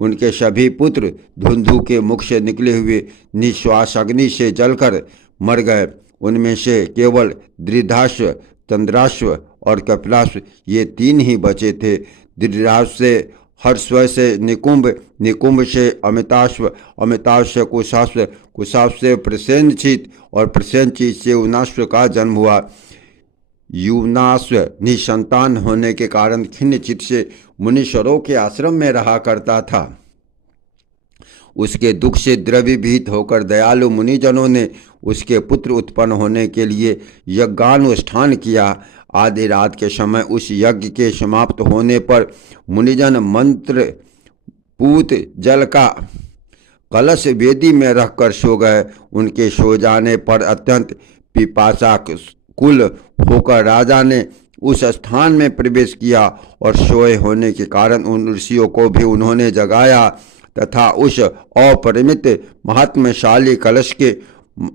उनके सभी पुत्र धुंधु के मुख से निकले हुए निश्वास अग्नि से जलकर मर गए। उनमें से केवल धृतराष्ट्र, चंद्राश्व और कपिलाश्व ये 3 ही बचे थे। धृतराष्ट्र से हर्षव से निकुंभ, निकुंभ से अमिताश्व, अमिताश्व से कुशाश्व, कुशाश्व से प्रसेनजीत और प्रसेनजीत से युवनाश्व का जन्म हुआ। युवनाश्व निसंतान होने के कारण खिन्नचित्त से मुनीश्वरों के आश्रम में रहा करता था। उसके दुख से द्रवीभूत होकर दयालु मुनिजनों ने उसके पुत्र उत्पन्न होने के लिए यज्ञानुष्ठान किया। आधी रात के समय उस यज्ञ के समाप्त होने पर मुनिजन मंत्र पूत जल का कलश वेदी में रखकर सो गए। उनके सो जाने पर अत्यंत पिपासाकुल होकर राजा ने उस स्थान में प्रवेश किया और सोए होने के कारण उन ऋषियों को भी उन्होंने जगाया तथा उस अपरिमित महात्मशाली कलश के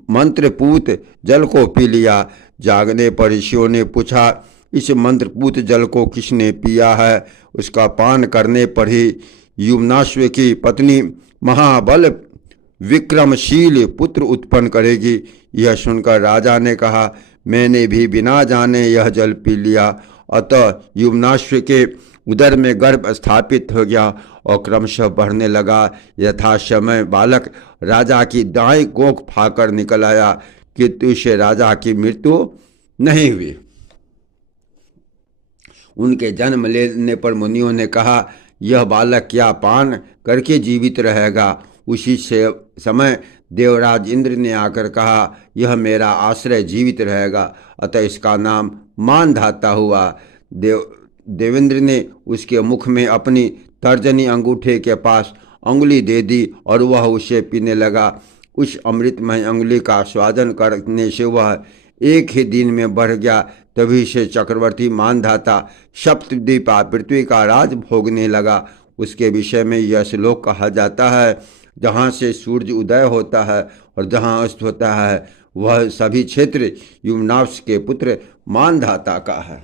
मंत्रपूत जल को पी लिया। जागने पर ऋषियों ने पूछा, इस मंत्रपूत जल को किसने पिया है? उसका पान करने पर ही युवनाश्व की पत्नी महाबल विक्रमशील पुत्र उत्पन्न करेगी। यह सुनकर राजा ने कहा, मैंने भी बिना जाने यह जल पी लिया। अतः युवनाश्व के उदर में गर्भ स्थापित हो गया और क्रमशः बढ़ने लगा। यथा समय बालक राजा की दाएं कोख फाकर निकल आया, किंतु उससे राजा की मृत्यु नहीं हुई। उनके जन्म लेने पर मुनियों ने कहा, यह बालक क्या पान करके जीवित रहेगा? उसी से समय देवराज इंद्र ने आकर कहा, यह मेरा आश्रय जीवित रहेगा, अतः इसका नाम मानधाता हुआ। देवेंद्र ने उसके मुख में अपनी तर्जनी अंगूठे के पास अंगुली दे दी और वह उसे पीने लगा। उस अमृतमय अंगुली का स्वादन करने से वह एक ही दिन में बढ़ गया। तभी से चक्रवर्ती मानधाता सप्तद्वीपा पृथ्वी का राज भोगने लगा। उसके विषय में यह श्लोक कहा जाता है, जहाँ से सूर्य उदय होता है और जहाँ अस्त होता है वह सभी क्षेत्र युवनाश्व के पुत्र मानधाता का है।